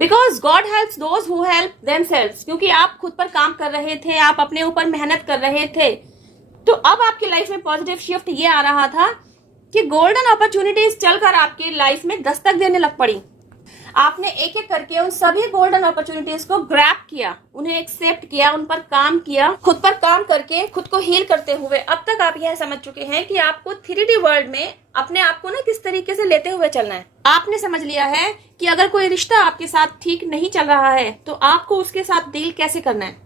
Because God helps those who help themselves, क्योंकि आप खुद पर काम कर रहे थे, आप अपने ऊपर मेहनत कर रहे थे। तो अब आपकी लाइफ में पॉजिटिव शिफ्ट ये आ रहा था कि गोल्डन अपॉर्चुनिटीज चलकर आपकी लाइफ में दस्तक देने लग पड़ी। आपने एक एक करके उन सभी गोल्डन अपॉर्चुनिटीज को ग्रैब किया, उन्हें एक्सेप्ट किया, उन पर काम किया, खुद पर काम करके खुद को हील करते हुए अब तक आप यह समझ चुके हैं कि आपको 3D वर्ल्ड में अपने आप को ना किस तरीके से लेते हुए चलना है। आपने समझ लिया है कि अगर कोई रिश्ता आपके साथ ठीक नहीं चल रहा है तो आपको उसके साथ डील कैसे करना है।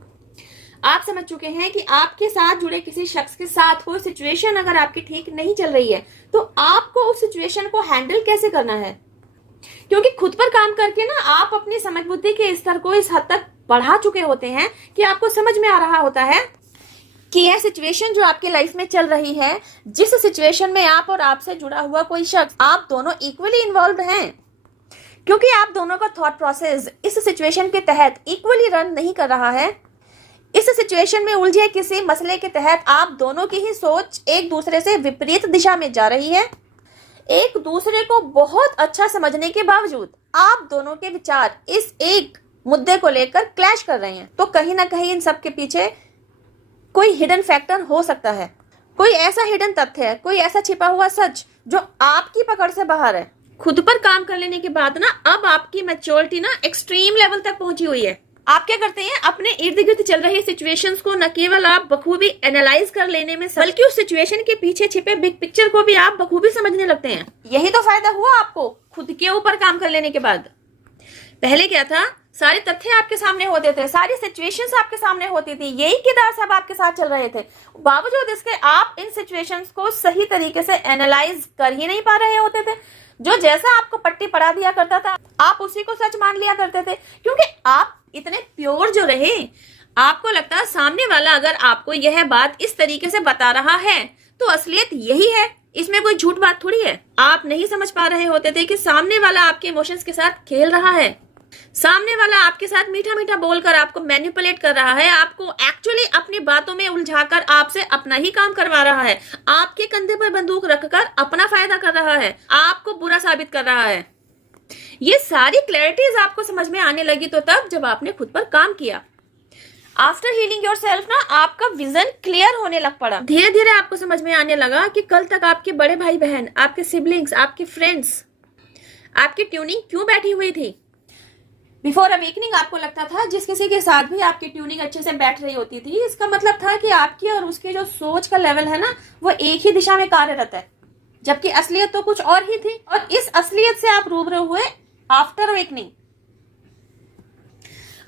आप समझ चुके हैं कि आपके साथ जुड़े किसी शख्स के साथ कोई सिचुएशन अगर आपकी ठीक नहीं चल रही है तो आपको उस सिचुएशन को हैंडल कैसे करना है। क्योंकि खुद पर काम करके ना आप अपनी समझ बुद्धि के स्तर को इस हद तक बढ़ा चुके होते हैं कि आपको समझ में आ रहा होता है कि यह सिचुएशन जो आपकी लाइफ में चल रही है, जिस सिचुएशन में आप और आपसे जुड़ा हुआ कोई शख्स, आप दोनों इक्वली इन्वॉल्व हैं। क्योंकि आप दोनों का थॉट प्रोसेस इस सिचुएशन के तहत इक्वली रन नहीं कर रहा है। इस सिचुएशन में उलझे किसी मसले के तहत आप दोनों की ही सोच एक दूसरे से विपरीत दिशा में जा रही है। एक दूसरे को बहुत अच्छा समझने के बावजूद आप दोनों के विचार इस एक मुद्दे को लेकर क्लैश कर रहे हैं। तो कहीं ना कहीं इन सब के पीछे कोई हिडन फैक्टर हो सकता है, कोई ऐसा हिडन तथ्य है, कोई ऐसा छिपा हुआ सच जो आपकी पकड़ से बाहर है। खुद पर काम कर लेने के बाद ना अब आपकी मैच्योरिटी ना एक्सट्रीम लेवल तक पहुंची हुई है। आप क्या करते हैं, अपने इर्द गिर्द चल रही सिचुएशंस को न केवल आप बखूबी एनालाइज कर लेने में, बल्कि उस सिचुएशन के पीछे छिपे बिग पिक्चर को भी आप बखूबी समझने लगते हैं। यही तो फायदा हुआ आपको खुद के ऊपर काम कर लेने के बाद। पहले क्या था, सारे तथ्य आपके सामने होते थे, सारी सिचुएशंस आपके सामने होती थी, यही किरदार सब आपके साथ चल रहे थे। बावजूद इसके आप इन सिचुएशंस को सही तरीके से एनालाइज कर ही नहीं पा रहे होते थे। जो जैसा आपको पट्टी पढ़ा दिया करता था आप उसी को सच मान लिया करते थे, क्योंकि आप इतने प्योर जो रहे। आपको लगता है सामने वाला अगर आपको यह बात इस तरीके से बता रहा है तो असलियत यही है, इसमें कोई झूठ बात थोड़ी है। आप नहीं समझ पा रहे होते थे कि सामने वाला आपके इमोशंस के साथ खेल रहा है, सामने वाला आपके साथ मीठा मीठा बोलकर आपको मैनिपुलेट कर रहा है, आपको एक्चुअली अपनी बातों में उलझाकर आपसे अपना ही काम करवा रहा है, आपके कंधे पर बंदूक रखकर अपना फायदा कर रहा है, आपको बुरा साबित कर रहा है। ये सारी क्लैरिटीज आपको समझ में आने लगी तो तब जब आपने खुद पर काम किया। आफ्टर हीलिंग योरसेल्फ ना आपका विजन क्लियर होने लग पड़ा। धीरे धीरे आपको समझ में आने लगा कि कल तक आपके बड़े भाई बहन, आपके सिबलिंग्स, आपके फ्रेंड्स आपकी ट्यूनिंग क्यों बैठी हुई थी। बिफोर अवेकनिंग आपको लगता था जिस किसी के साथ भी आपकी ट्यूनिंग अच्छे से बैठ रही होती थी, इसका मतलब था कि आपकी और उसके जो सोच का लेवल है ना वो एक ही दिशा में कार्यरत है, जबकि असलियत तो कुछ और ही थी। और इस असलियत से आप रूबरू हुए आफ्टर अवेकनिंग।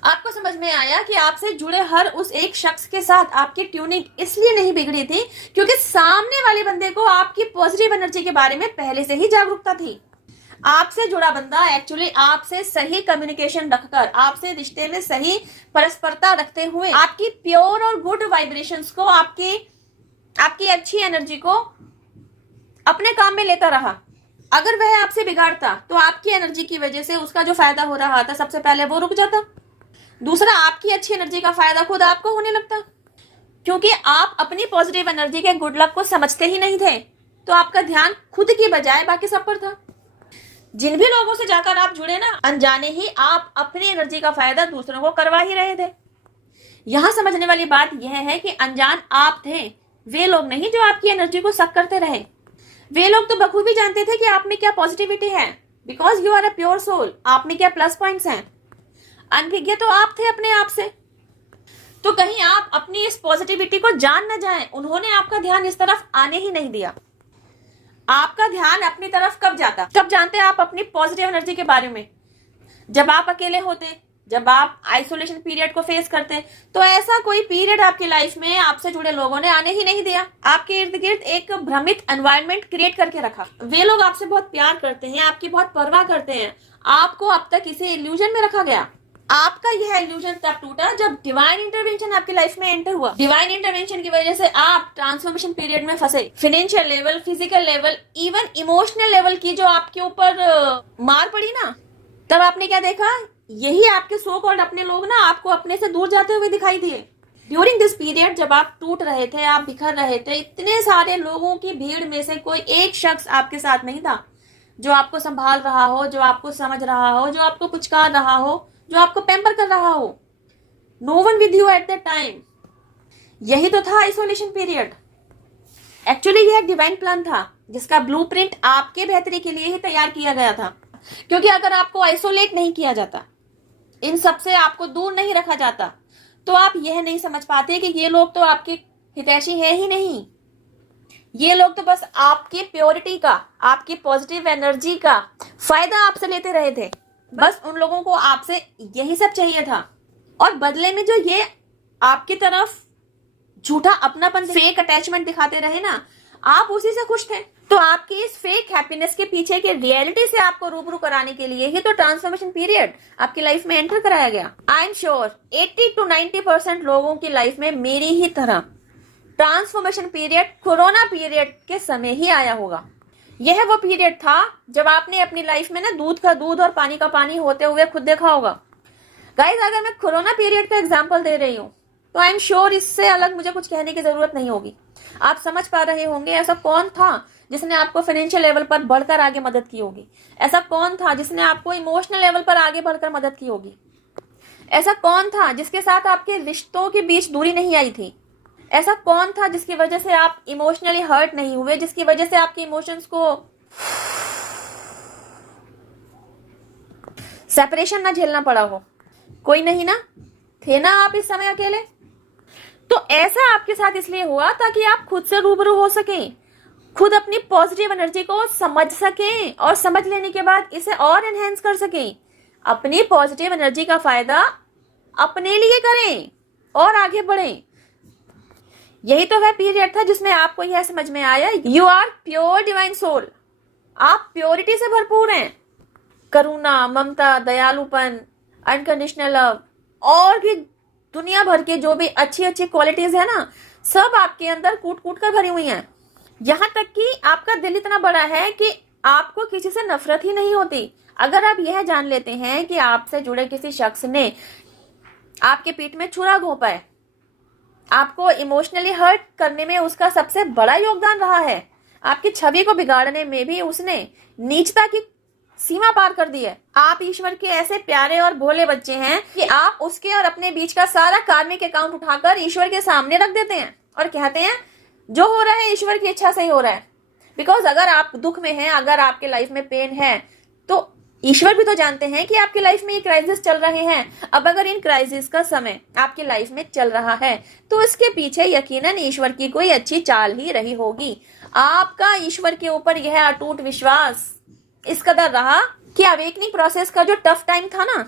आपको समझ में आया कि आपसे जुड़े हर उस एक शख्स के साथ आपकी ट्यूनिंग इसलिए नहीं बिगड़ी थी क्योंकि सामने वाले बंदे को आपकी पॉजिटिव एनर्जी के बारे में पहले से ही जागरूकता थी। आपसे जुड़ा बंदा एक्चुअली आपसे सही कम्युनिकेशन रखकर, आपसे रिश्ते में सही परस्परता रखते हुए आपकी प्योर और गुड वाइब्रेशंस को, आपकी अच्छी एनर्जी को अपने काम में लेता रहा। अगर वह आपसे बिगाड़ता तो आपकी एनर्जी की वजह से उसका जो फायदा हो रहा था सबसे पहले वो रुक जाता। दूसरा, आपकी अच्छी एनर्जी का फायदा खुद आपको होने लगता, क्योंकि आप अपनी पॉजिटिव एनर्जी के गुड लक को समझते ही नहीं थे। तो आपका ध्यान खुद की बजाय बाकी सब पर था। जिन भी लोगों से जाकर आप जुड़े ना, अनजाने ही आप अपनी एनर्जी का फायदा दूसरों को करवा ही रहे थे। यहां समझने वाली बात यह है कि अनजान आप थे, वे लोग नहीं जो आपकी एनर्जी को सक करते रहे। वे लोग तो बखूबी जानते थे कि आप में क्या पॉजिटिविटी है, because you are a pure soul. आप में क्या प्लस पॉइंट्स हैं। अनभिज्ञ तो आप थे अपने आप से। तो कहीं आप अपनी इस पॉजिटिविटी को जान न जाएं, उन्होंने आपका ध्यान इस तरफ आने ही नहीं दिया। आपका ध्यान अपनी तरफ कब जाता, कब जानते आप अपनी पॉजिटिव एनर्जी के बारे में? जब आप अकेले होते, जब आप आइसोलेशन पीरियड को फेस करते। तो ऐसा कोई पीरियड आपकी लाइफ में आपसे जुड़े लोगों ने आने ही नहीं दिया। आपके इर्द गिर्द एक भ्रमित एनवायरनमेंट क्रिएट करके रखा। वे लोग आपसे बहुत प्यार करते हैं, आपकी बहुत परवाह करते हैं। आपको अब तक इसे इल्यूजन में रखा गया। आपका यह इल्यूजन तब टूटा जब डिवाइन इंटरवेंशन आपकी लाइफ में एंटर हुआ। डिवाइन इंटरवेंशन की वजह से आप ट्रांसफॉर्मेशन पीरियड में फंसे। Financial level, physical level, even emotional level की जो आपके ऊपर मार पड़ी ना, तब आपने क्या देखा, यही आपके सो कॉल्ड अपने लोग ना आपको अपने से दूर जाते हुए दिखाई दिए। ड्यूरिंग दिस पीरियड जब आप टूट रहे थे, आप बिखर रहे थे, इतने सारे लोगों की भीड़ में से कोई एक शख्स आपके साथ नहीं था जो आपको संभाल रहा हो, जो आपको समझ रहा हो, जो आपको पुचकार रहा हो, जो आपको पैम्पर कर रहा हो। No one with you at that time. यही तो था आइसोलेशन पीरियड। एक्चुअली यह एक डिवाइन प्लान था जिसका ब्लूप्रिंट आपके बेहतरी के लिए ही तैयार किया गया था। क्योंकि अगर आपको आइसोलेट नहीं किया जाता, इन सब से आपको दूर नहीं रखा जाता, तो आप यह नहीं समझ पाते कि ये लोग तो आपके हितैषी है ही नहीं। ये लोग तो बस आपकी प्योरिटी का, आपकी पॉजिटिव एनर्जी का फायदा आपसे लेते रहे थे। बस उन लोगों को आपसे यही सब चाहिए था। और बदले में जो ये आपकी तरफ झूठा अपनापन, फेक अटैचमेंट दिखाते रहे ना, आप उसी से खुश थे। तो आपकी इस फेक हैप्पीनेस के पीछे की रियलिटी से आपको रूबरू कराने के लिए ही तो ट्रांसफॉर्मेशन पीरियड आपकी लाइफ में एंटर कराया गया। आई एम श्योर 80 to 90% लोगों की लाइफ में मेरी ही तरह ट्रांसफॉर्मेशन पीरियड कोरोना पीरियड के समय ही आया होगा। यह वो पीरियड था जब आपने अपनी लाइफ में ना दूध का दूध और पानी का पानी होते हुए खुद देखा होगा। गाइस, अगर मैं कोरोना पीरियड का एग्जांपल दे रही हूँ तो आई एम श्योर इससे अलग मुझे कुछ कहने की जरूरत नहीं होगी। आप समझ पा रहे होंगे ऐसा कौन था जिसने आपको फाइनेंशियल लेवल पर बढ़कर आगे मदद की होगी। ऐसा कौन था जिसने आपको इमोशनल लेवल पर आगे बढ़कर मदद की होगी। ऐसा कौन था जिसके साथ आपके रिश्तों के बीच दूरी नहीं आई थी। ऐसा कौन था जिसकी वजह से आप इमोशनली हर्ट नहीं हुए, जिसकी वजह से आपके इमोशंस को सेपरेशन ना झेलना पड़ा हो। कोई नहीं ना, थे ना आप इस समय अकेले। तो ऐसा आपके साथ इसलिए हुआ ताकि आप खुद से रूबरू हो सकें, खुद अपनी पॉजिटिव एनर्जी को समझ सकें और समझ लेने के बाद इसे और एनहेंस कर सकें। अपनी पॉजिटिव एनर्जी का फायदा अपने लिए करें और आगे बढ़ें। यही तो वह पीरियड था जिसमें आपको यह समझ में आया, you are pure divine soul. आप प्योरिटी से भरपूर हैं। करुणा, ममता, दयालुपन, अनकंडीशनल लव और भी दुनिया भर के जो भी अच्छी अच्छी क्वालिटीज है ना, सब आपके अंदर कूट कूट कर भरी हुई हैं। यहाँ तक कि आपका दिल इतना बड़ा है कि आपको किसी से नफरत ही नहीं होती। अगर आप यह जान लेते हैं कि आपसे जुड़े किसी शख्स ने आपके पीठ में छुरा घोंपा है, आपको इमोशनली हर्ट करने में उसका सबसे बड़ा योगदान रहा है, आपकी छवि को बिगाड़ने में भी उसने नीचता की सीमा पार कर दी है, आप ईश्वर के ऐसे प्यारे और भोले बच्चे हैं कि आप उसके और अपने बीच का सारा कार्मिक अकाउंट उठाकर ईश्वर के सामने रख देते हैं और कहते हैं जो हो रहा है ईश्वर की इच्छा से ही हो रहा है। बिकॉज अगर आप दुख में हैं, अगर आपके लाइफ में पेन है, तो ईश्वर भी तो जानते हैं कि आपकी लाइफ में ये क्राइसिस चल रहे हैं। अब अगर इन क्राइसिस का समय आपकी लाइफ में चल रहा है तो इसके पीछे यकीनन ईश्वर की कोई अच्छी चाल ही रही होगी। आपका ईश्वर के ऊपर यह अटूट विश्वास इस कदर रहा कि अवेकनिंग प्रोसेस का जो टफ टाइम था ना,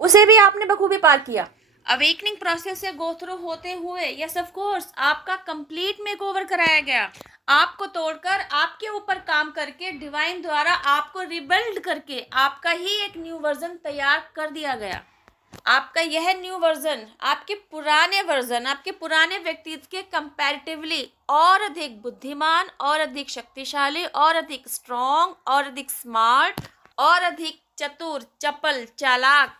उसे भी आपने बखूबी पार किया। अवेकनिंग प्रोसेस से गो थ्रू होते हुए यस ऑफ कोर्स आपका कंप्लीट मेकओवर कराया गया। आपको तोड़कर, आपके ऊपर काम करके, डिवाइन द्वारा आपको रिबिल्ड करके आपका ही एक न्यू वर्जन तैयार कर दिया गया। आपका यह न्यू वर्जन आपके पुराने वर्जन, आपके पुराने व्यक्तित्व के कंपैरेटिवली और अधिक बुद्धिमान और अधिक शक्तिशाली और अधिक स्ट्रॉन्ग और अधिक स्मार्ट और अधिक चतुर, चपल, चालाक,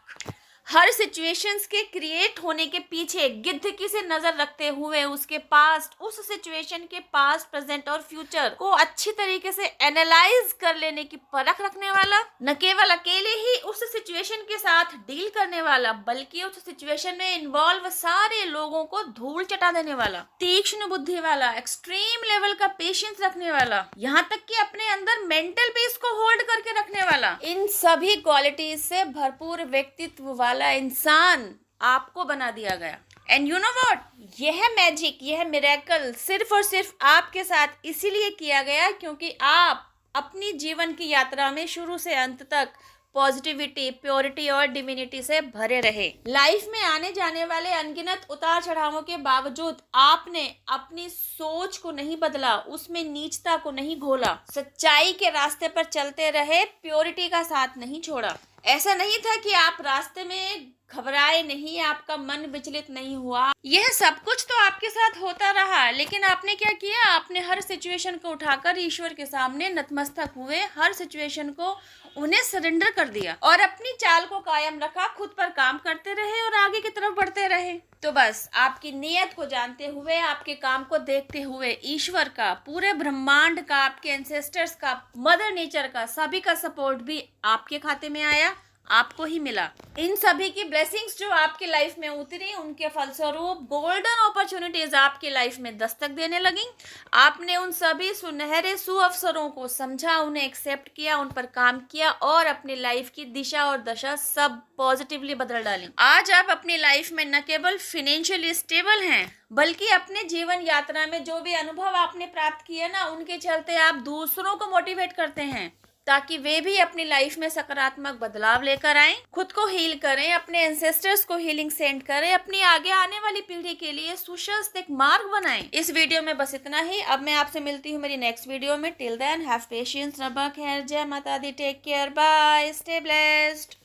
हर सिचुएशंस के क्रिएट होने के पीछे गिद्धकी से नजर रखते हुए उसके पास्ट, उस सिचुएशन के पास्ट, प्रेजेंट और फ्यूचर को अच्छी तरीके से एनालाइज कर लेने की परख रखने वाला, न केवल अकेले ही उस सिचुएशन के साथ डील करने वाला, बल्कि उस सिचुएशन में इन्वॉल्व सारे लोगों को धूल चटा देने वाला, तीक्ष्ण बुद्धि वाला, एक्सट्रीम लेवल का पेशेंस रखने वाला, यहाँ तक कि अपने अंदर मेंटल पीस को होल्ड करके रखने वाला, इन सभी क्वालिटीज से भरपूर व्यक्तित्व वाला इंसान आपको बना दिया गया। एंड यू नो व्हाट, यह मैजिक, यह मिरेकल सिर्फ और सिर्फ आपके साथ इसीलिए किया गया क्योंकि आप अपनी जीवन की यात्रा में शुरू से अंत तक पॉजिटिविटी, प्योरिटी और डिविनिटी से भरे रहे। लाइफ में आने जाने वाले अनगिनत उतार चढ़ावों के बावजूद आपने अपनी सोच को नहीं बदला, उसमें नीचता को नहीं घोला, सच्चाई के रास्ते पर चलते रहे, प्योरिटी का साथ नहीं छोड़ा। ऐसा नहीं था कि आप रास्ते में घबराए नहीं, आपका मन विचलित नहीं हुआ। यह सब कुछ तो आपके साथ होता रहा, लेकिन आपने क्या किया? आपने हर सिचुएशन को उठाकर ईश्वर के सामने नतमस्तक हुए, हर सिचुएशन को उन्हें सरेंडर कर दिया और अपनी चाल को कायम रखा, खुद पर काम करते रहे और आगे की तरफ बढ़ते रहे। तो बस आपकी नीयत को जानते हुए, आपके काम को देखते हुए ईश्वर का, पूरे ब्रह्मांड का, आपके एंसेस्टर्स का, मदर नेचर का, सभी का सपोर्ट भी आपके खाते में आया, आपको ही मिला। इन सभी की ब्लेसिंग्स जो आपकी लाइफ में उतरी, उनके फलस्वरूप गोल्डन अपॉर्चुनिटीज आपकी लाइफ में दस्तक देने लगी। आपने उन सभी सुनहरे सुअवसरों को समझा, उन्हें एक्सेप्ट किया, उन पर काम किया और अपनी लाइफ की दिशा और दशा सब पॉजिटिवली बदल डाली। आज आप अपनी लाइफ में न केवल फिनेंशियली स्टेबल हैं, बल्कि अपने जीवन यात्रा में जो भी अनुभव आपने प्राप्त किए ना, उनके चलते आप दूसरों को मोटिवेट करते हैं ताकि वे भी अपनी लाइफ में सकारात्मक बदलाव लेकर आएं, खुद को हील करें, अपने एंसेस्टर्स को हीलिंग सेंड करें, अपनी आगे आने वाली पीढ़ी के लिए सुशस्त एक मार्ग बनाएं। इस वीडियो में बस इतना ही। अब मैं आपसे मिलती हूँ मेरी नेक्स्ट वीडियो में। Till then have patience, Rab खैर, जय माता दी, take care, bye, stay blessed.